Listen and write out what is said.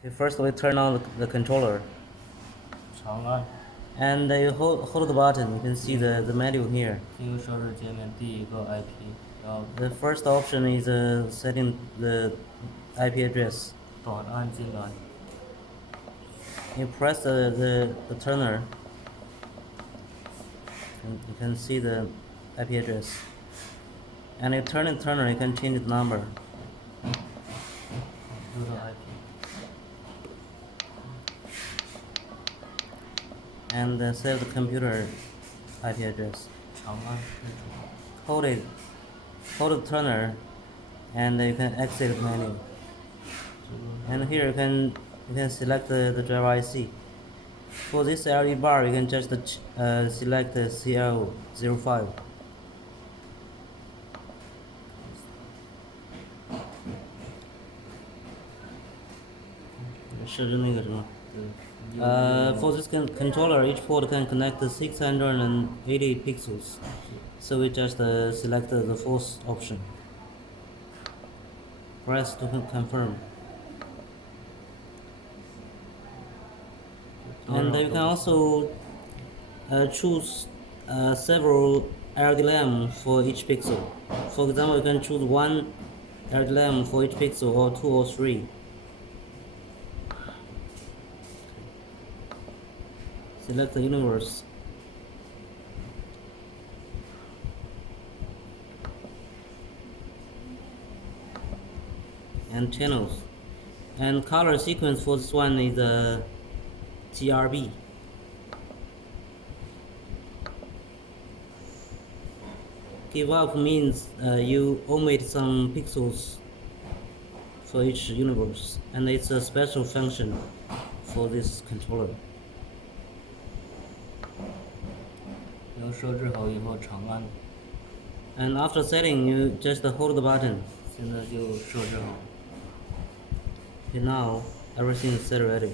Okay, first we turn on the controller. 长按 And you hold the button, you can see the menu here. 进入设置界面第一个 IP，然后 The first option is setting the IP address. 短按进来， You press the turner, and you can see the IP address. And you turn the turner, you can change the number. 丢到 IP， And save the computer IP address. 长按退出， Hold the turner, and you can exit the menu. And here you can select the driver IC. For this LED bar, you can just select CL05. 设置那个什么。For this controller, each port can connect 680 pixels. So we just select the fourth option. Press to confirm. And you can also choose several LED lamps for each pixel. For example, you can choose one LED lamp for each pixel, or two or three. Select the universe. And channels. And color sequence for this one is GRB. Give up means you omit some pixels for each universe, and it's a special function for this controller. 然后设置好以后长按， And after setting, you just hold the button. 现在就设置好。 Okay, now everything is set ready.